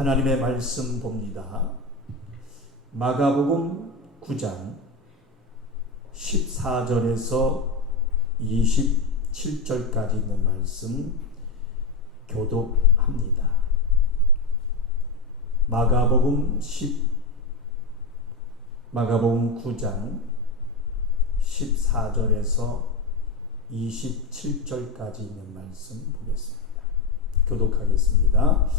하나님의 말씀 봅니다. 마가복음 9장 14절에서 27절까지 있는 말씀 교독합니다. 마가복음 9장 14절에서 27절까지 있는 말씀 보겠습니다. 교독하겠습니다.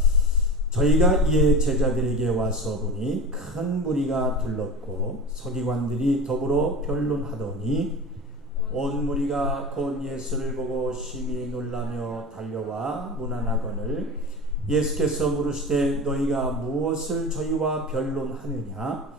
저희가 이에 제자들에게 와서 보니 큰 무리가 둘렀고 서기관들이 더불어 변론하더니 온 무리가 곧 예수를 보고 심히 놀라며 달려와 문안하거늘 예수께서 물으시되 너희가 무엇을 저희와 변론하느냐?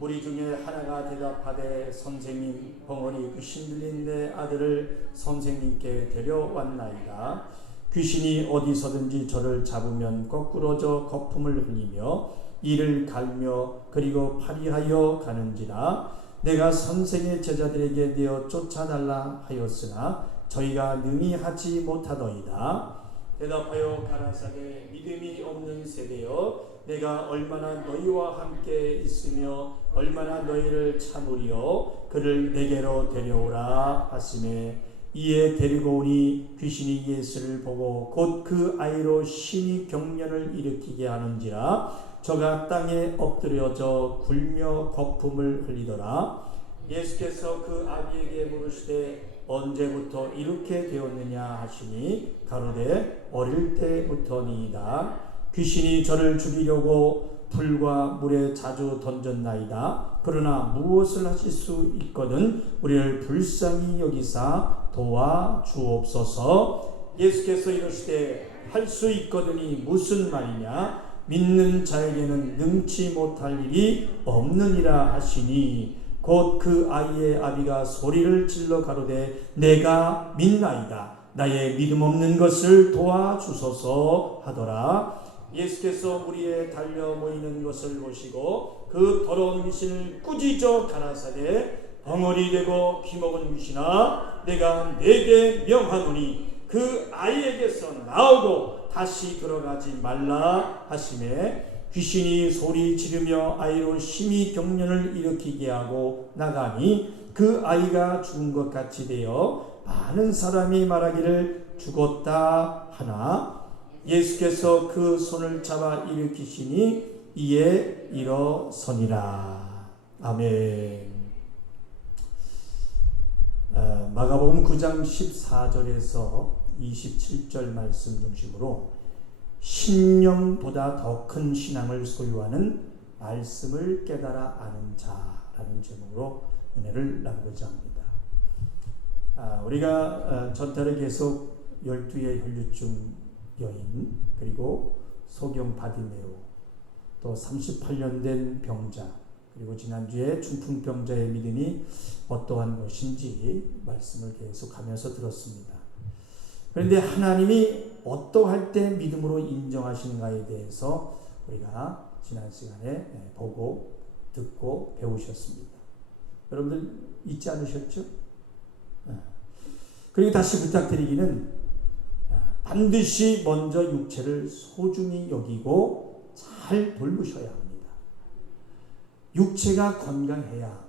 무리 중에 하나가 대답하되 선생님, 벙어리 귀신 들린 내 아들을 선생님께 데려왔나이다. 귀신이 어디서든지 저를 잡으면 거꾸러져 거품을 흘리며 이를 갈며 그리고 파리하여 가는지라. 내가 선생의 제자들에게 내어 쫓아달라 하였으나 저희가 능히 하지 못하더이다. 대답하여 가라사대 믿음이 없는 세대여, 내가 얼마나 너희와 함께 있으며 얼마나 너희를 참으리요. 그를 내게로 데려오라 하시매 이에 데리고 오니 귀신이 예수를 보고 곧 그 아이로 심히 경련을 일으키게 하는지라. 저가 땅에 엎드려져 굴며 거품을 흘리더라. 예수께서 그 아비에게 물으시되 언제부터 이렇게 되었느냐 하시니 가로되 어릴 때부터니이다. 귀신이 저를 죽이려고 불과 물에 자주 던졌나이다. 그러나 무엇을 하실 수 있거든 우리를 불쌍히 여기사 도와주옵소서. 예수께서 이르시되 할 수 있거든이 무슨 말이냐? 믿는 자에게는 능치 못할 일이 없느니라 하시니 곧 그 아이의 아비가 소리를 질러 가로되 내가 믿나이다. 나의 믿음 없는 것을 도와주소서 하더라. 예수께서 무리에 달려 모이는 것을 보시고 그 더러운 귀신을 꾸짖어 가라사대 벙어리 되고 기먹은 귀신아, 내가 네게 명하노니 그 아이에게서 나오고 다시 들어가지 말라 하시매 귀신이 소리 지르며 아이로 심히 경련을 일으키게 하고 나가니 그 아이가 죽은 것 같이 되어 많은 사람이 말하기를 죽었다 하나 예수께서 그 손을 잡아 일으키시니 이에 일어서니라. 아멘. 마가복음 9장 14절에서 27절 말씀 중심으로 신령보다 더 큰 신앙을 소유하는 말씀을 깨달아 아는 자라는 제목으로 은혜를 나누고자 합니다. 우리가 전달에 계속 12의 혈류증 여인, 그리고 소경 바디메오, 또 38년 된 병자, 그리고 지난주에 중풍병자의 믿음이 어떠한 것인지 말씀을 계속하면서 들었습니다. 그런데 하나님이 어떠할 때 믿음으로 인정하시는가에 대해서 우리가 지난 시간에 보고 듣고 배우셨습니다. 여러분들 잊지 않으셨죠? 그리고 다시 부탁드리기는 반드시 먼저 육체를 소중히 여기고 잘 돌보셔야 합니다. 육체가 건강해야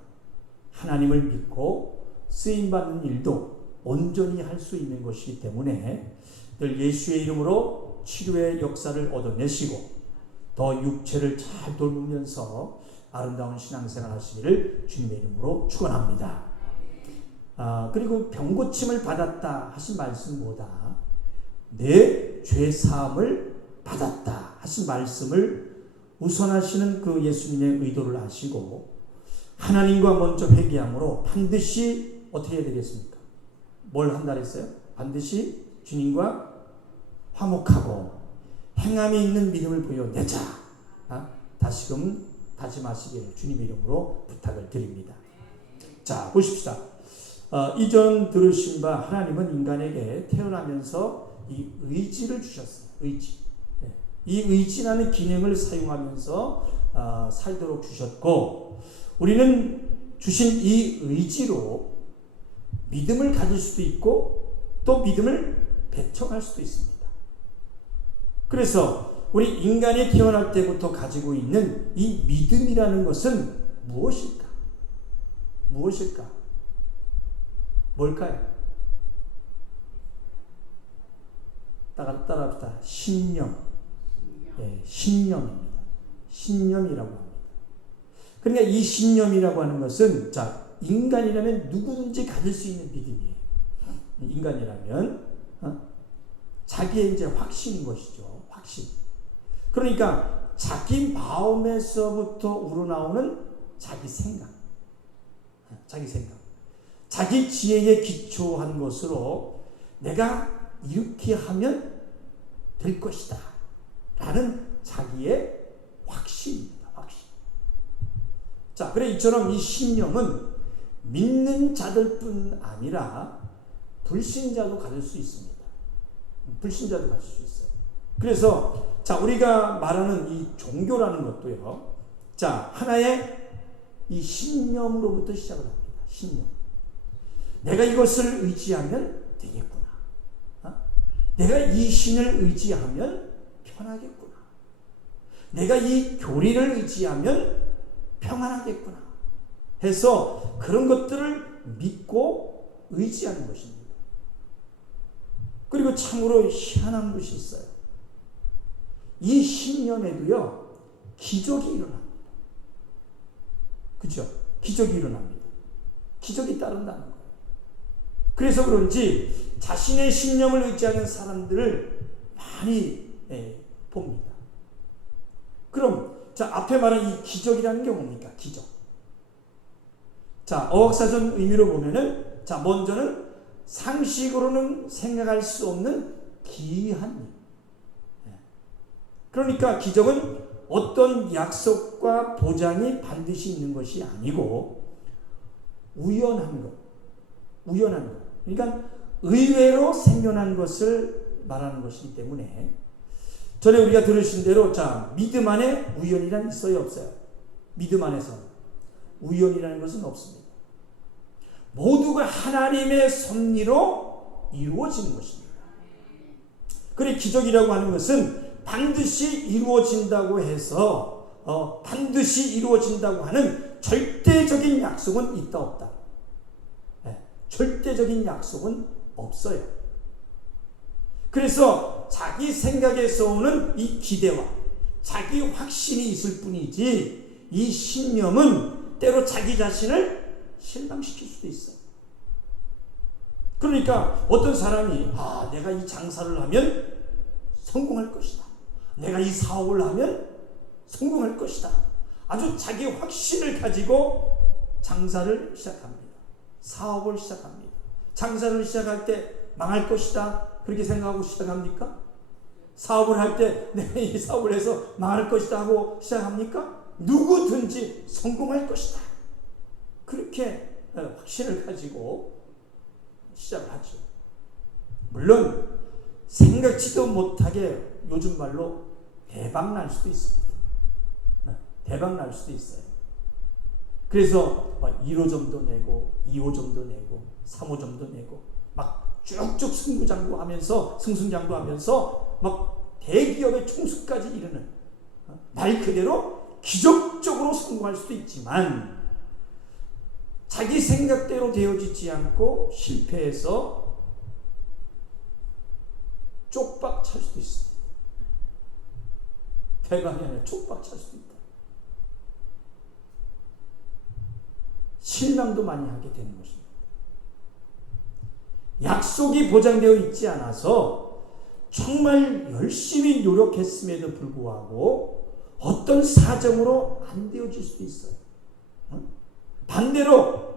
하나님을 믿고 쓰임받는 일도 온전히 할 수 있는 것이기 때문에 늘 예수의 이름으로 치료의 역사를 얻어내시고 더 육체를 잘 돌보면서 아름다운 신앙생활 하시기를 주님의 이름으로 축원합니다. 그리고 병고침을 받았다 하신 말씀보다 내 죄사함을 받았다 하신 말씀을 우선하시는 그 예수님의 의도를 아시고 하나님과 먼저 회개함으로 반드시 어떻게 해야 되겠습니까? 뭘 한다 그랬어요? 반드시 주님과 화목하고 행함이 있는 믿음을 보여내자. 다시금 다짐하시기를 주님의 이름으로 부탁을 드립니다. 자, 보십시다. 이전 들으신 바 하나님은 인간에게 태어나면서 이 의지를 주셨어요. 의지. 이 의지라는 기능을 사용하면서 살도록 주셨고 우리는 주신 이 의지로 믿음을 가질 수도 있고 또 믿음을 배척할 수도 있습니다. 그래서 우리 인간이 태어날 때부터 가지고 있는 이 믿음이라는 것은 무엇일까? 무엇일까? 뭘까요? 따라합시다. 신념. 예, 신념입니다. 신념이라고 합니다. 그러니까 이 신념이라고 하는 것은 인간이라면 누구든지 가질 수 있는 믿음이에요. 인간이라면 자기의 이제 확신인 것이죠. 확신. 그러니까 자기 마음에서부터 우러나오는 자기 생각. 자기 지혜에 기초한 것으로 내가 이렇게 하면 될 것이다 라는 자기의 확신입니다. 확신. 그래 이처럼 이 신념은 믿는 자들뿐 아니라 불신자도 가질 수 있습니다. 불신자도 가질 수 있어요. 그래서 우리가 말하는 이 종교라는 것도요. 하나의 이 신념으로부터 시작을 합니다. 신념. 내가 이것을 의지하면 되겠구나. 내가 이 신을 의지하면 편하겠구나. 내가 이 교리를 의지하면 평안하겠구나. 해서 그런 것들을 믿고 의지하는 것입니다. 그리고 참으로 희한한 것이 있어요. 이 신념에도요, 기적이 일어납니다. 그죠? 기적이 일어납니다. 기적이 따른다는 거예요. 그래서 그런지 자신의 신념을 의지하는 사람들을 많이 봅니다. 그럼 앞에 말한 이 기적이라는 게 뭡니까? 기적. 어학사전 의미로 보면은 먼저는 상식으로는 생각할 수 없는 기이한 일. 그러니까 기적은 어떤 약속과 보장이 반드시 있는 것이 아니고 우연한 것. 그러니까 의외로 생겨난 것을 말하는 것이기 때문에 전에 우리가 들으신 대로 믿음 안에 우연이란 있어요, 없어요? 믿음 안에서 우연이라는 것은 없습니다. 모두가 하나님의 섭리로 이루어지는 것입니다. 그래 기적이라고 하는 것은 반드시 이루어진다고 해서 반드시 이루어진다고 하는 절대적인 약속은 있다 없다. 절대적인 약속은 없어요. 그래서 자기 생각에서 오는 이 기대와 자기 확신이 있을 뿐이지 이 신념은 때로 자기 자신을 실망시킬 수도 있어요. 그러니까 어떤 사람이 내가 이 장사를 하면 성공할 것이다. 내가 이 사업을 하면 성공할 것이다. 아주 자기 확신을 가지고 장사를 시작합니다. 사업을 시작합니다. 장사를 시작할 때 망할 것이다. 그렇게 생각하고 시작합니까? 사업을 할 때 내가 이 사업을 해서 망할 것이다 하고 시작합니까? 누구든지 성공할 것이다. 그렇게 확신을 가지고 시작을 하죠. 물론 생각지도 못하게 요즘 말로 대박 날 수도 있습니다. 대박 날 수도 있어요. 그래서 1호점도 내고 2호점도 내고 3호점도 내고 막 쭉쭉 승승장구하면서 막 대기업의 총수까지 이르는 말 그대로 기적적으로 성공할 수도 있지만 자기 생각대로 되어지지 않고 실패해서 쪽박 찰 수도 있습니다. 대박이 아니라 쪽박 찰 수도 있다. 실망도 많이 하게 되는 것입니다. 약속이 보장되어 있지 않아서 정말 열심히 노력했음에도 불구하고 어떤 사정으로 안 되어질 수도 있어요. 반대로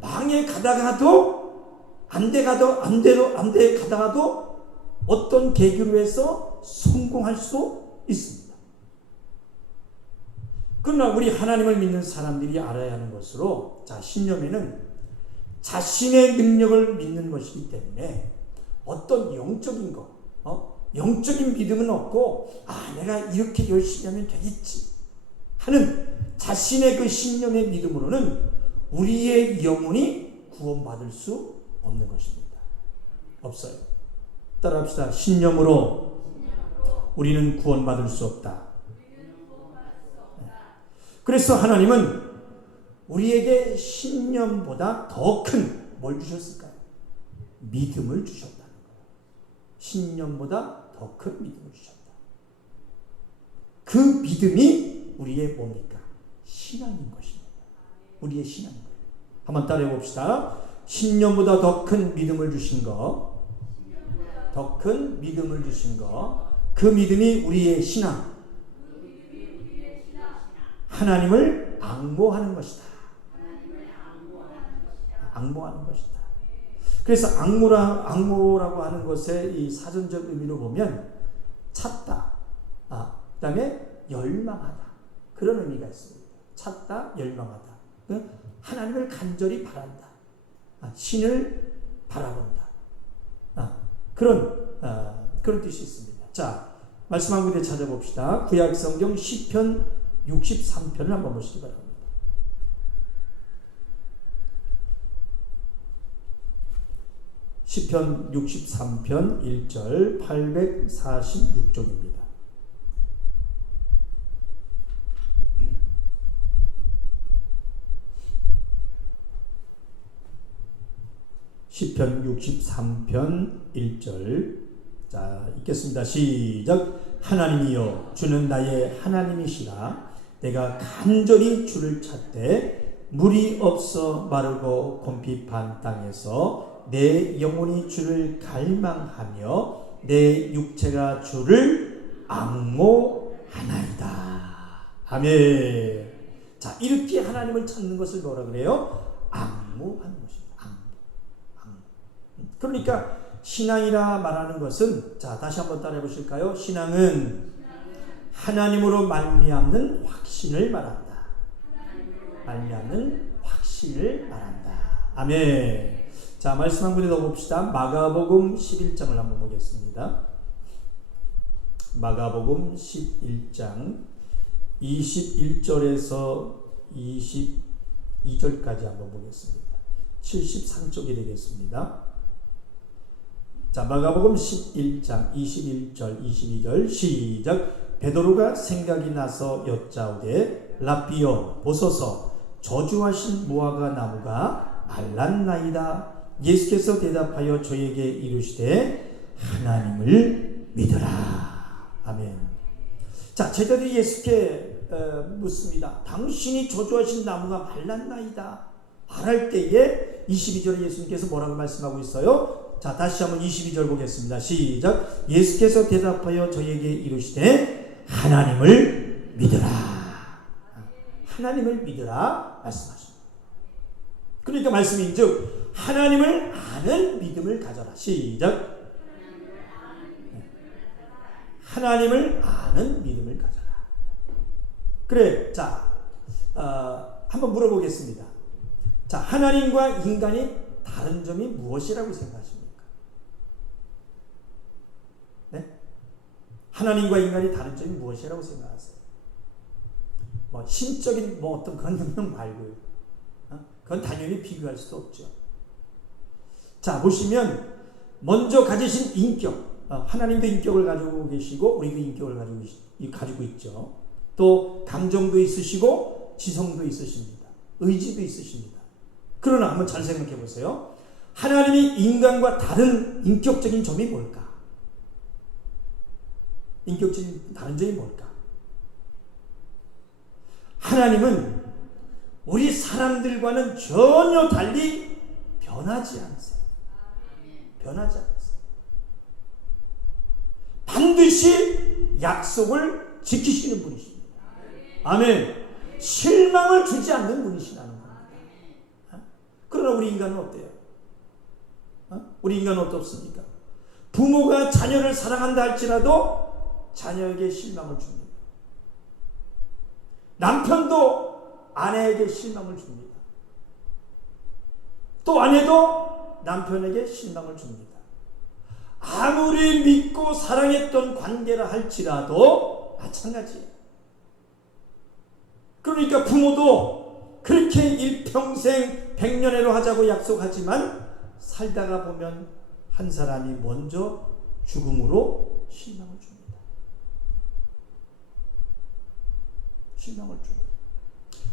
망해 가다가도 안 돼 가다가도 어떤 계기로 해서 성공할 수 있습니다. 그러나 우리 하나님을 믿는 사람들이 알아야 하는 것으로 신념에는 자신의 능력을 믿는 것이기 때문에 어떤 영적인 것, 영적인 믿음은 없고 내가 이렇게 열심히 하면 되겠지 하는 자신의 그 신념의 믿음으로는 우리의 영혼이 구원받을 수 없는 것입니다. 없어요. 따라합시다. 신념으로 우리는 구원받을 수 없다. 그래서 하나님은 우리에게 신념보다 더 큰 뭘 주셨을까요? 믿음을 주셨다는 거예요. 신념보다 더 큰 믿음을 주셨다. 그 믿음이 우리의 뭡니까? 신앙인 것입니다. 우리의 신앙인 거예요. 한번 따라해 봅시다. 신념보다 더 큰 믿음을 주신 거, 더 큰 믿음을 주신 거, 그 믿음이 우리의 신앙, 하나님을 앙모하는 것이다. 앙모하는 것이다. 그래서 앙모라고 하는 것의 이 사전적 의미로 보면 찾다, 그 다음에 열망하다, 그런 의미가 있습니다. 찾다, 열망하다. 하나님을 간절히 바란다. 신을 바라본다. 그런 뜻이 있습니다. 자, 말씀 한 군데 찾아봅시다. 구약성경 시편 63편을 한번 보시기 바랍니다. 시편 63편 1절 846쪽입니다. 시편 63편 1절. 자, 읽겠습니다. 시작. 하나님이여 주는 나의 하나님이시라. 내가 간절히 주를 찾되 물이 없어 마르고 곰핍한 땅에서 내 영혼이 주를 갈망하며 내 육체가 주를 앙모하나이다. 아멘. 자, 이렇게 하나님을 찾는 것을 뭐라 그래요? 앙모하는 것입니다. 그러니까 신앙이라 말하는 것은, 자, 다시 한번 따라해 보실까요? 신앙은 하나님으로 말미암는 확신을 말한다. 말미암는 확신을 말한다. 아멘. 자, 말씀 한 군데 더 봅시다. 마가복음 11장을 한번 보겠습니다. 마가복음 11장 21절에서 22절까지 한번 보겠습니다. 73쪽이 되겠습니다. 자, 마가복음 11장 21절 22절 시작. 베드로가 생각이 나서 여짜오되 랍비여 보소서 저주하신 무화과 나무가 말랐나이다. 예수께서 대답하여 저에게 이르시되 하나님을 믿으라. 아멘. 자, 제자들이 예수께 묻습니다. 당신이 저주하신 나무가 말랐나이다. 말할 때에 22절에 예수님께서 뭐라고 말씀하고 있어요? 자, 다시 한번 22절 보겠습니다. 시작. 예수께서 대답하여 저에게 이르시되 하나님을 믿으라. 하나님을 믿으라 말씀하십니다. 그러니까 말씀인즉 하나님을 아는 믿음을 가져라. 시작. 하나님을 아는 믿음을 가져라. 그래, 자, 한번 물어보겠습니다. 자, 하나님과 인간이 다른 점이 무엇이라고 생각하십니까? 네? 하나님과 인간이 다른 점이 무엇이라고 생각하세요? 뭐 신적인 뭐 어떤 그런 능력 말고요. 그건 당연히 비교할 수도 없죠. 자, 보시면 먼저 가지신 인격, 하나님도 인격을 가지고 계시고 우리도 인격을 가지고 있죠. 또 감정도 있으시고 지성도 있으십니다. 의지도 있으십니다. 그러나 한번 잘 생각해 보세요. 하나님이 인간과 다른 인격적인 점이 뭘까? 인격적인 다른 점이 뭘까? 하나님은 우리 사람들과는 전혀 달리 변하지 않으세요. 변하지 않으세요. 반드시 약속을 지키시는 분이십니다. 아멘. 실망을 주지 않는 분이시라는 겁니다. 그러나 우리 인간은 어때요? 우리 인간은 어떻습니까? 부모가 자녀를 사랑한다 할지라도 자녀에게 실망을 줍니다. 남편도 아내에게 실망을 줍니다. 또 아내도 남편에게 실망을 줍니다. 아무리 믿고 사랑했던 관계라 할지라도 마찬가지예요. 그러니까 부모도 그렇게 일평생 백년해로 하자고 약속하지만 살다가 보면 한 사람이 먼저 죽음으로 실망을 줍니다. 실망을 주는.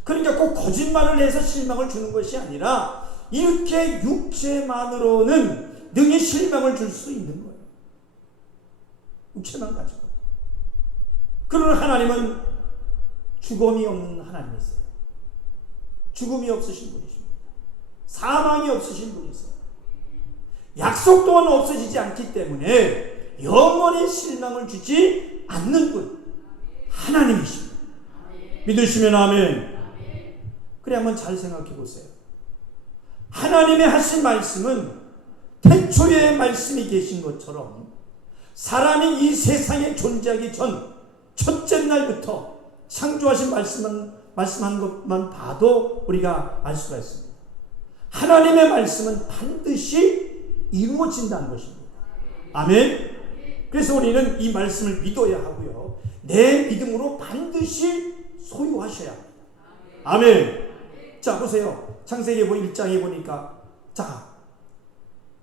그러니까 꼭 거짓말을 해서 실망을 주는 것이 아니라 이렇게 육체만으로는 능히 실망을 줄 수 있는 거예요. 육체만 가지고. 그러나 하나님은 죽음이 없는 하나님이세요. 죽음이 없으신 분이십니다. 사망이 없으신 분이세요. 약속 또한 없어지지 않기 때문에 영원히 실망을 주지 않는 분, 하나님이십니다. 믿으시면 아멘. 그래, 한번 잘 생각해 보세요. 하나님의 하신 말씀은 태초에 말씀이 계신 것처럼 사람이 이 세상에 존재하기 전 첫째 날부터 창조하신 말씀한 것만 봐도 우리가 알 수가 있습니다. 하나님의 말씀은 반드시 이루어진다는 것입니다. 아멘. 그래서 우리는 이 말씀을 믿어야 하고요, 내 믿음으로 반드시 소유하셔야 합니다. 아멘. 자, 보세요. 창세기 1장에 보니까, 자,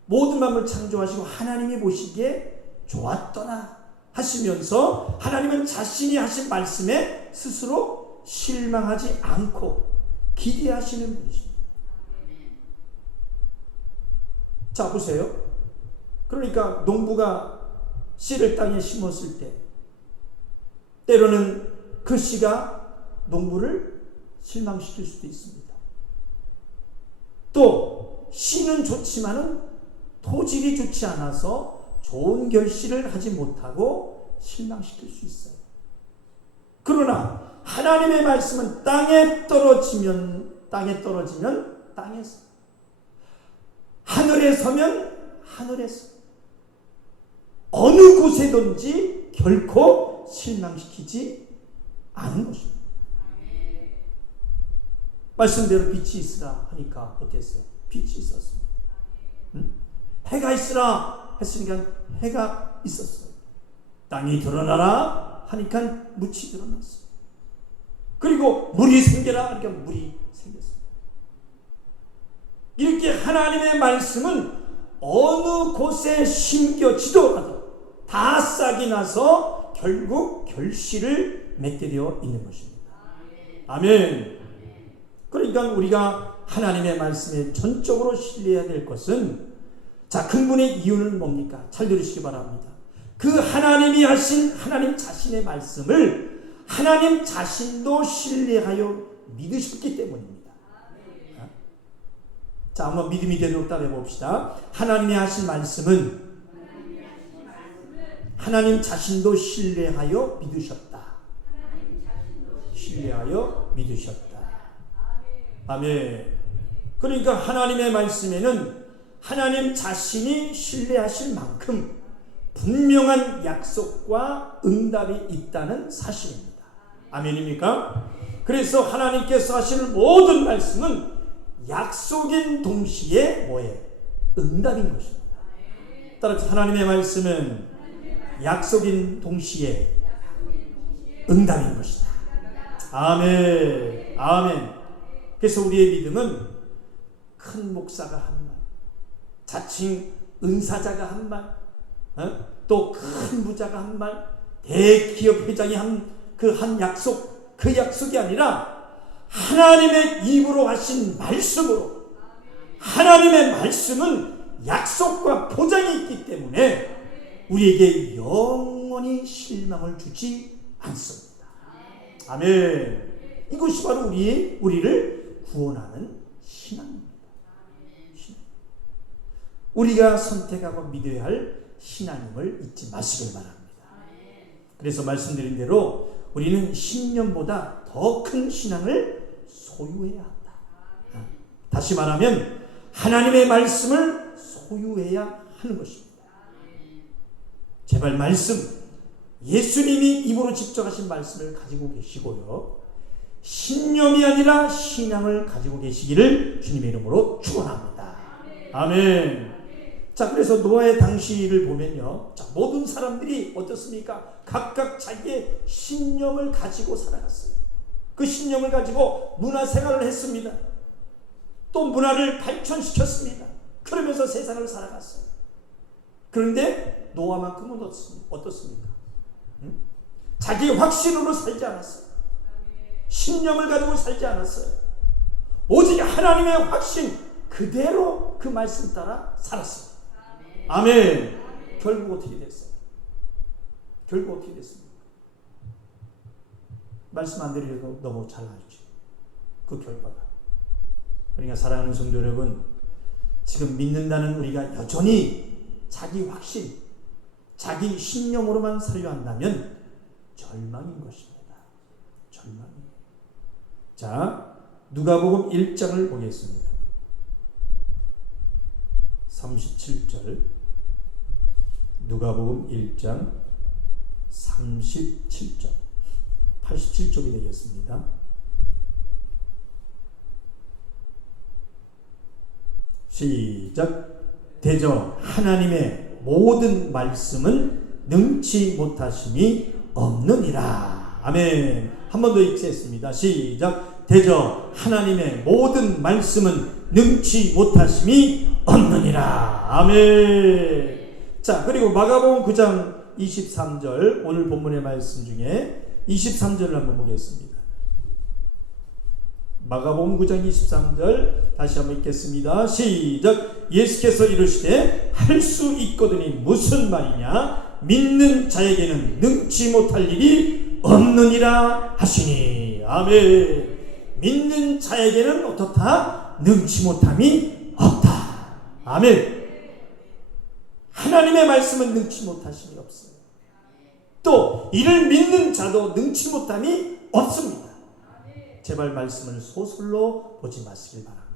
모든 만물을 창조하시고 하나님이 보시기에 좋았더라 하시면서 하나님은 자신이 하신 말씀에 스스로 실망하지 않고 기대하시는 분이십니다. 자, 보세요. 그러니까 농부가 씨를 땅에 심었을 때 때로는 그 씨가 농부를 실망시킬 수도 있습니다. 또 씨는 좋지만은 토질이 좋지 않아서 좋은 결실을 하지 못하고 실망시킬 수 있어요. 그러나 하나님의 말씀은 땅에 떨어지면 땅에서, 하늘에 서면 하늘에서, 어느 곳에든지 결코 실망시키지 않은 것입니다. 말씀대로 빛이 있으라 하니까 어땠어요? 빛이 있었습니다. 해가 있으라 했으니까 해가 있었어요. 땅이 드러나라 하니까 묻이 드러났어요. 그리고 물이 생겨라 하니까 물이 생겼습니다. 이렇게 하나님의 말씀은 어느 곳에 심겨지더라도 다 싹이 나서 결국 결실을 맺게 되어 있는 것입니다. 아멘. 그러니까 우리가 하나님의 말씀에 전적으로 신뢰해야 될 것은, 자, 근본의 이유는 뭡니까? 잘 들으시기 바랍니다. 그 하나님이 하신 하나님 자신의 말씀을 하나님 자신도 신뢰하여 믿으셨기 때문입니다. 자, 한번 믿음이 되도록 따라해 봅시다. 하나님이 하신 말씀은 하나님 자신도 신뢰하여 믿으셨다. 신뢰하여 믿으셨다. 아멘. 그러니까 하나님의 말씀에는 하나님 자신이 신뢰하실 만큼 분명한 약속과 응답이 있다는 사실입니다. 아멘입니까? 그래서 하나님께서 하시는 모든 말씀은 약속인 동시에 뭐예요? 응답인 것입니다. 따라서 하나님의 말씀은 약속인 동시에 응답인 것이다. 아멘. 아멘. 그래서 우리의 믿음은 큰 목사가 한 말, 자칭 은사자가 한 말, 또 큰 부자가 한 말, 대기업 회장이 한 약속, 그 약속이 아니라 하나님의 입으로 하신 말씀으로, 하나님의 말씀은 약속과 보장이 있기 때문에 우리에게 영원히 실망을 주지 않습니다. 아멘. 이것이 바로 우리를 구원하는 신앙입니다. 우리가 선택하고 믿어야 할 신앙임을 잊지 마시길 바랍니다. 그래서 말씀드린 대로 우리는 신념보다 더 큰 신앙을 소유해야 한다. 다시 말하면 하나님의 말씀을 소유해야 하는 것입니다. 제발 말씀, 예수님이 입으로 직접 하신 말씀을 가지고 계시고요, 신념이 아니라 신앙을 가지고 계시기를 주님의 이름으로 축원합니다. 아멘. 자, 그래서 노아의 당시를 보면요, 자, 모든 사람들이 어떻습니까? 각각 자기의 신념을 가지고 살아갔어요. 그 신념을 가지고 문화생활을 했습니다. 또 문화를 발전시켰습니다. 그러면서 세상을 살아갔어요. 그런데 노아만큼은 어떻습니까? 자기의 확신으로 살지 않았어요. 신념을 가지고 살지 않았어요. 오직 하나님의 확신 그대로 그 말씀 따라 살았어요. 아멘. 결국 어떻게 됐어요? 결국 어떻게 됐습니까? 말씀 안 드리려도 너무 잘 알죠. 그 결과가. 그러니까 사랑하는 성도 여러분, 지금 믿는다는 우리가 여전히 자기 확신, 자기 신념으로만 살려 한다면 절망인 것입니다. 절망이에요. 자, 누가복음 1장을 보겠습니다. 37절. 누가복음 1장 37절. 87쪽이 되겠습니다. 시작. 대저 하나님의 모든 말씀은 능치 못하심이 없느니라. 아멘. 한 번 더 읽겠습니다. 시작. 대저 하나님의 모든 말씀은 능치 못하심이 없느니라. 아멘. 자, 그리고 마가복음 9장 23절, 오늘 본문의 말씀 중에 23절을 한번 보겠습니다. 마가복음 9장 23절 다시 한번 읽겠습니다. 시작. 예수께서 이르시되 할 수 있거든이 무슨 말이냐, 믿는 자에게는 능치 못할 일이 없느니라 하시니. 아멘. 믿는 자에게는 어떻다? 능치 못함이 없다. 아멘. 하나님의 말씀은 능치 못하심이 없어요. 또 이를 믿는 자도 능치 못함이 없습니다. 제발 말씀을 소설로 보지 마시길 바랍니다.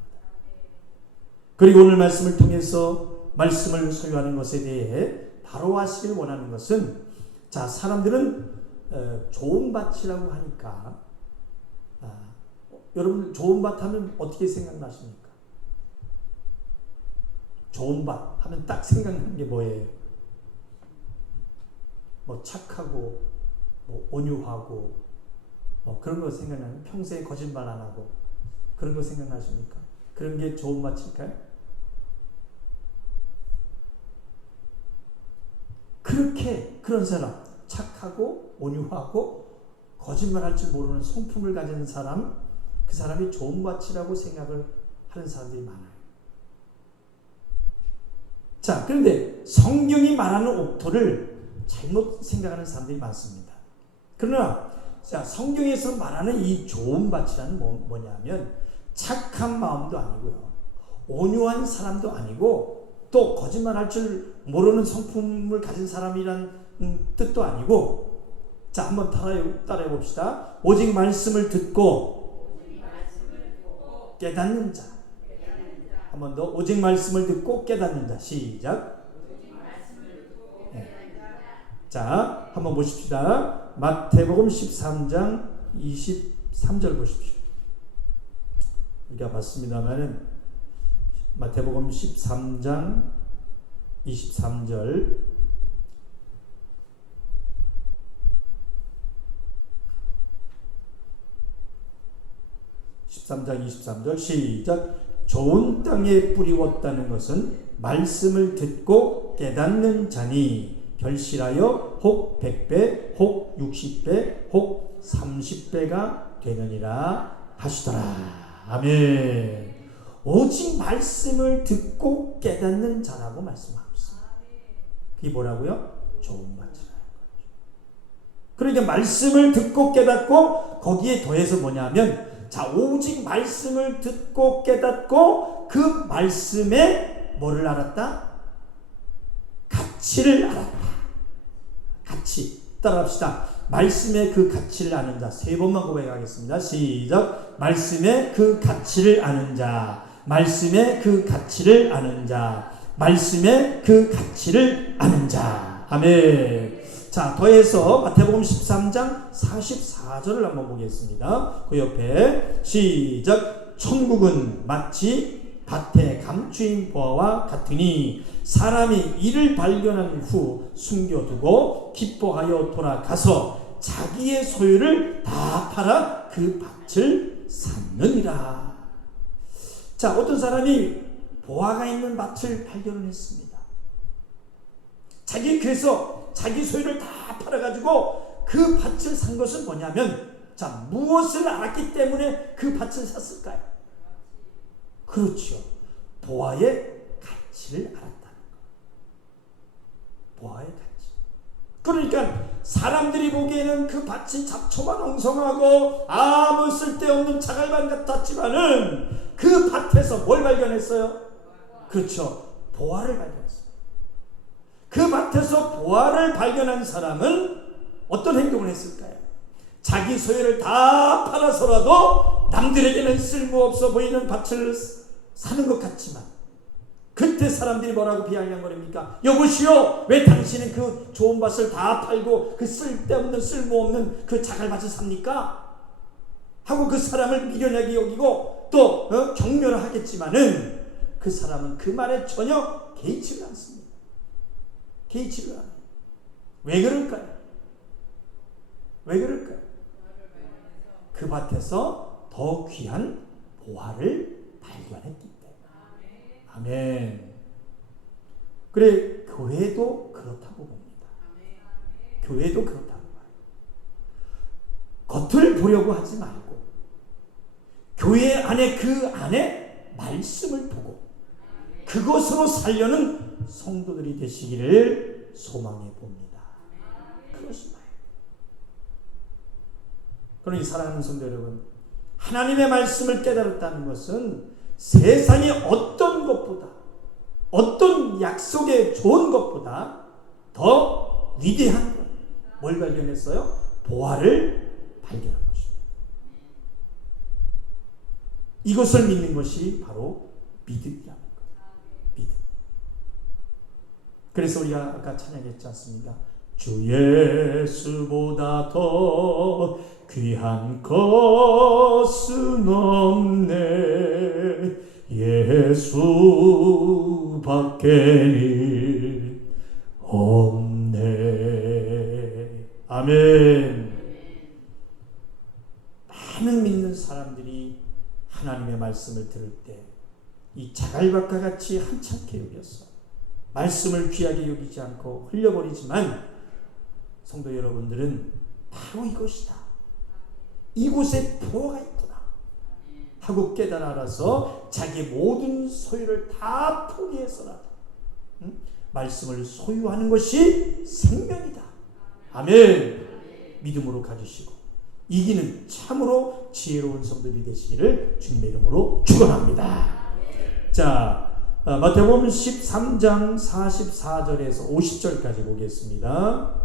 그리고 오늘 말씀을 통해서 말씀을 소유하는 것에 대해 바로 하시길 원하는 것은, 자, 사람들은 좋은 밭이라고 하니까, 여러분 좋은 밭 하면 어떻게 생각나십니까? 좋은 밭 하면 딱 생각나는 게 뭐예요? 뭐 착하고, 뭐 온유하고, 그런 거 생각나요? 평소에 거짓말 안 하고 그런 거 생각나십니까? 그런 게 좋은 밭일까요? 그렇게 그런 사람, 착하고 온유하고 거짓말할 줄 모르는 성품을 가진 사람, 그 사람이 좋은 밭이라고 생각을 하는 사람들이 많아요. 자, 그런데 성경이 말하는 옥토를 잘못 생각하는 사람들이 많습니다. 그러나 자, 성경에서 말하는 이 좋은 밭이라는 뭐냐면 착한 마음도 아니고요, 온유한 사람도 아니고, 또 거짓말할 줄 모르는 성품을 가진 사람이란 뜻도 아니고, 자, 한번 따라해 봅시다. 오직 말씀을 듣고 깨닫는 자. 한 번 더. 오직 말씀을 듣고 깨닫는 자. 시작. 네. 자, 한번 보십시다. 마태복음 13장 23절 보십시오. 우리가 봤습니다만은 마태복음 13장 23절, 시작. 좋은 땅에 뿌리웠다는 것은 말씀을 듣고 깨닫는 자니 결실하여 혹 100배, 혹 60배, 혹 30배가 되느니라 하시더라. 아멘. 오직 말씀을 듣고 깨닫는 자라고 말씀하고 있습니다. 그게 뭐라고요? 좋은 밭이라는 거죠. 그러니까 말씀을 듣고 깨닫고 거기에 더해서 뭐냐면, 자, 오직 말씀을 듣고 깨닫고 그 말씀에 뭐를 알았다? 가치를 알았다. 가치. 따라합시다. 말씀의 그 가치를 아는 자. 3번만 고백하겠습니다. 시작. 말씀의 그 가치를 아는 자. 말씀의 그 가치를 아는 자. 말씀의 그 가치를 아는 자. 아멘. 자, 더해서 마태복음 13장 44절을 한번 보겠습니다. 그 옆에 시작. 천국은 마치 밭에 감추인 보화와 같으니 사람이 이를 발견한 후 숨겨두고 기뻐하여 돌아가서 자기의 소유를 다 팔아 그 밭을 샀느니라. 자, 어떤 사람이 보화가 있는 밭을 발견했습니다. 그래서 자기 소유를 다 팔아가지고 그 밭을 산 것은 뭐냐면, 자, 무엇을 알았기 때문에 그 밭을 샀을까요? 그렇죠. 보화의 가치를 알았다는 것. 보화의 가치. 그러니까 사람들이 보기에는 그 밭이 잡초만 엉성하고 아무 쓸데없는 자갈반 같았지만은 그 밭에서 뭘 발견했어요? 그렇죠. 보화를 발견했어요. 그 밭에서 보화를 발견한 사람은 어떤 행동을 했을까요? 자기 소유를 다 팔아서라도 남들에게는 쓸모없어 보이는 밭을 사는 것 같지만 그때 사람들이 뭐라고 비아냥거립니까? 여보시오, 왜 당신은 그 좋은 밭을 다 팔고 그 쓸데없는 쓸모없는 그 자갈밭을 삽니까? 하고 그 사람을 미련하게 여기고 또 격려를 하겠지만은 그 사람은 그 말에 전혀 개의치를 않습니다. 개의치를 않아요. 왜 그럴까요? 왜 그럴까요? 그 밭에서 더 귀한 보화를 발견했기 때문에. 아멘. 그래, 교회도 그렇다고 봅니다. 교회도 그렇다고 봐요. 겉을 보려고 하지 말고 교회 안에 그 안에 말씀을 보고 그것으로 살려는 성도들이 되시기를 소망해 봅니다. 그것이 말이에요. 그러니 사랑하는 성도 여러분, 하나님의 말씀을 깨달았다는 것은 세상의 어떤 것보다, 어떤 약속의 좋은 것보다 더 위대한 것, 뭘 발견했어요? 보화를 발견한 것입니다. 이것을 믿는 것이 바로 믿음이라는 거예요. 믿음. 그래서 우리가 아까 찬양했지 않습니까? 주 예수보다 더 귀한 것은 없네. 예수밖에는 없네. 아멘. 많은 믿는 사람들이 하나님의 말씀을 들을 때 이 자갈밭과 같이 한참게 여겼어. 말씀을 귀하게 여기지 않고 흘려버리지만 성도 여러분들은 바로 이것이다. 이곳에 보화가 있구나 하고 깨달아 알아서 자기 모든 소유를 다 포기해서라도 말씀을 소유하는 것이 생명이다. 아멘. 믿음으로 가지시고 이기는 참으로 지혜로운 성도들이 되시기를 주님의 이름으로 축원합니다. 자, 마태복음 13장 44절에서 50절까지 보겠습니다.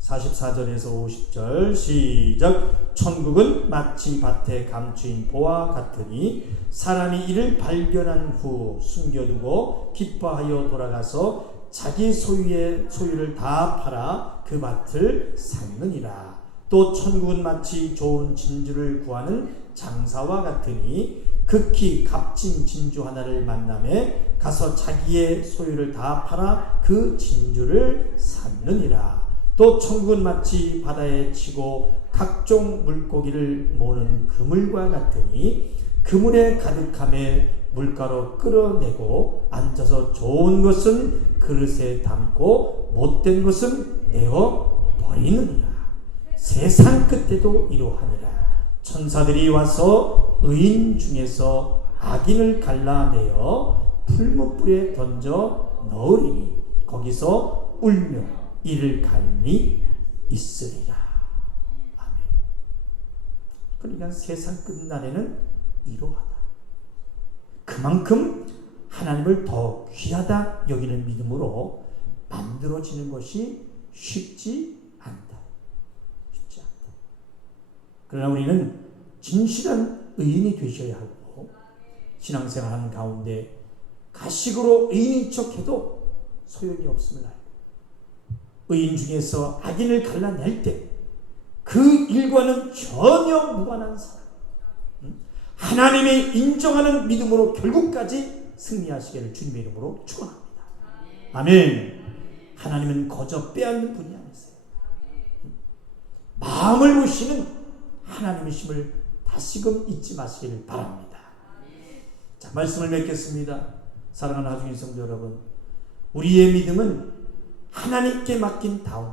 44절에서 50절 시작. 천국은 마치 밭에 감추인 보화 같으니 사람이 이를 발견한 후 숨겨두고 기뻐하여 돌아가서 자기 소유를 다 팔아 그 밭을 샀느니라. 또 천국은 마치 좋은 진주를 구하는 장사와 같으니 극히 값진 진주 하나를 만남에 가서 자기의 소유를 다 팔아 그 진주를 샀느니라. 또 천국은 마치 바다에 치고 각종 물고기를 모는 그물과 같으니 그물에 가득함에 물가로 끌어내고 앉아서 좋은 것은 그릇에 담고 못된 것은 내어 버리느니라. 세상 끝에도 이러하니라. 천사들이 와서 의인 중에서 악인을 갈라내어 풀무불에 던져 넣으리니 거기서 울며 이를 갈미 있으리라. 아멘. 그러니까 세상 끝날에는 이러하다. 그만큼 하나님을 더 귀하다 여기는 믿음으로 만들어지는 것이 쉽지 않다. 쉽지 않다. 그러나 우리는 진실한 의인이 되셔야 하고 신앙생활하는 가운데 가식으로 의인인 척해도 소용이 없음을 알고 의인 중에서 악인을 갈라낼 때 그 일과는 전혀 무관한 사람, 하나님이 인정하는 믿음으로 결국까지 승리하시기를 주님의 이름으로 축원합니다. 아멘. 하나님은 거저 빼앗는 분이 아니세요. 마음을 보시는 하나님이심을 다시금 잊지 마시기를 바랍니다. 자, 말씀을 맺겠습니다. 사랑하는 하중인 성도 여러분, 우리의 믿음은 하나님께 맡긴 다음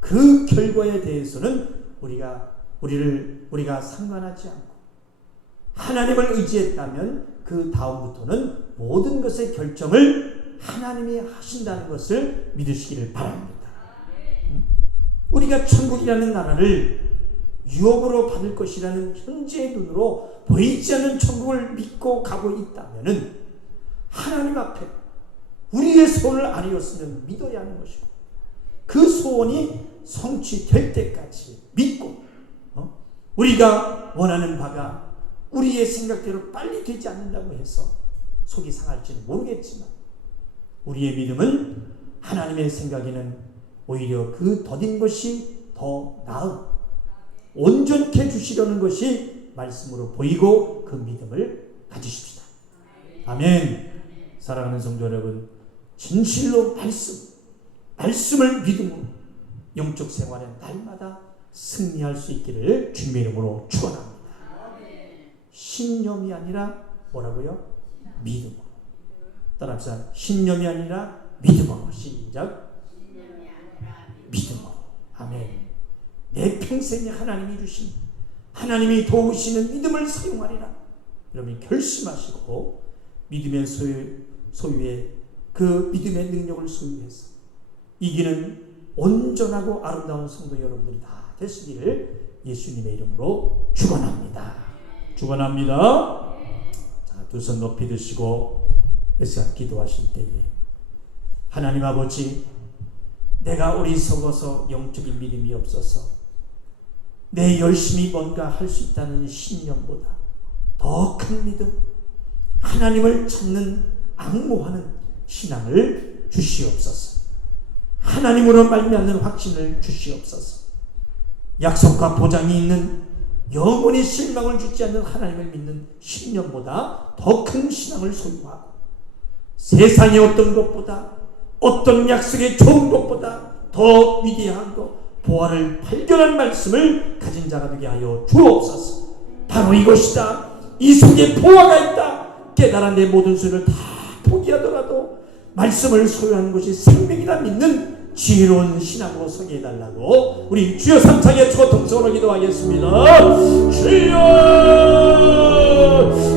그 결과에 대해서는 우리가 상관하지 않고 하나님을 의지했다면 그 다음부터는 모든 것의 결정을 하나님이 하신다는 것을 믿으시기를 바랍니다. 우리가 천국이라는 나라를 유업으로 받을 것이라는 현재의 눈으로 보이지 않는 천국을 믿고 가고 있다면 하나님 앞에 우리의 소원을 아니었으면 믿어야 하는 것이고, 그 소원이 성취될 때까지 믿고 우리가 원하는 바가 우리의 생각대로 빨리 되지 않는다고 해서 속이 상할지는 모르겠지만, 우리의 믿음은 하나님의 생각에는 오히려 그 더딘 것이 더 나은 온전케 주시려는 것이 말씀으로 보이고 그 믿음을 가지십시다. 아멘. 사랑하는 성도 여러분, 진실로 말씀을 믿음으로 영적 생활에 날마다 승리할 수 있기를 주님의 이름으로 축원합니다. 신념이 아니라 뭐라고요? 믿음으로. 따라합시다. 신념이 아니라 믿음으로. 시작. 믿음으로. 아멘. 내 평생에 하나님이 주신, 하나님이 도우시는 믿음을 사용하리라. 여러분이 결심하시고 믿음의 소유의 그 믿음의 능력을 소유해서 이기는 온전하고 아름다운 성도 여러분들이 다 되시기를 예수님의 이름으로 축원합니다. 축원합니다. 자, 두 손 높이 드시고 이 시간 기도하실 때에, 하나님 아버지, 내가 어리석어서 영적인 믿음이 없어서 내 열심히 뭔가 할 수 있다는 신념보다 더 큰 믿음, 하나님을 찾는 앙모하는 신앙을 주시옵소서. 하나님으로 말미암는 확신을 주시옵소서. 약속과 보장이 있는 영원히 실망을 주지 않는 하나님을 믿는 신념보다 더 큰 신앙을 소유하고, 세상의 어떤 것보다, 어떤 약속의 좋은 것보다 더 위대한 것, 보화를 발견한 말씀을 가진 자가 되게 하여 주옵소서. 바로 이것이다, 이 속에 보화가 있다, 깨달아 내 모든 소유를 다 포기하더라도 말씀을 소유하는 것이 생명이다 믿는 지혜로운 신앙으로 서게 해달라고 우리 주여 삼창의 주어 통성으로 기도하겠습니다. 주여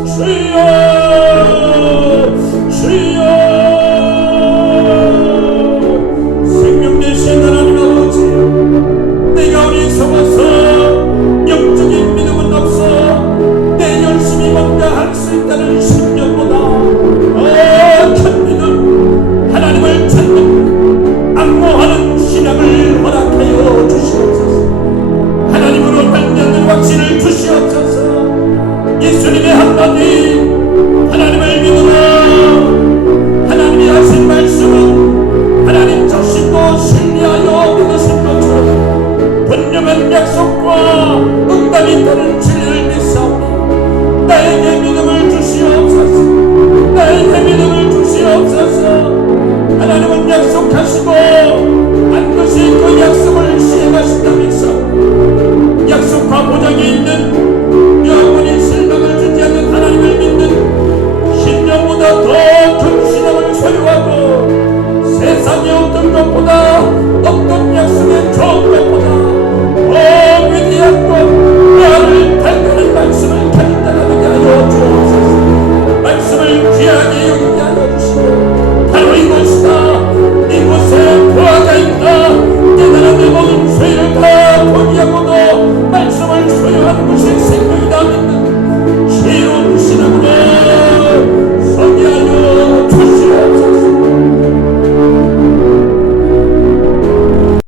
주여 주여, 생명 되신 하나님 아버지, 내가 어리석어서 영적인 믿음은 없어 내 열심히 뭔가 할 수 있다는 신념보다 큰 믿음, 하나님을 찾는 앙모하는 신앙을 허락하여 주시옵소서. 하나님으로 말미암는 확신을 주시옵소서. 예수님의 한마디, 하나님을 믿으라, 하나님이 하신 말씀은 하나님 자신도 신뢰하여 믿으신 것처럼 분명한 약속과 응답이 있다는 진리를 믿사오니 나에게 믿음을 주시옵소서. 나에게 믿음을 주시옵소서. 하나님은 약속하시고 반드시 그 약속을 시행하신다 믿사오니 약속과 보장이 있는 영원히 실망을 주지 않는 하나님을 믿는 신령보다 더 큰 신앙을 소유하고, 세상의 어떤 것보다, 어떤 약속의 좋은 것보다 더 위대한 것, 나를 발견한 말씀을 가진 자가 되게 하여 주옵소서. 말씀을 귀하게 여기게 하여 주시고, 바로 이것이다, 이곳에 보화가 있다, 깨달아 내 모든 소유를 다 포기하고도 말씀을 소유하는 것이 생명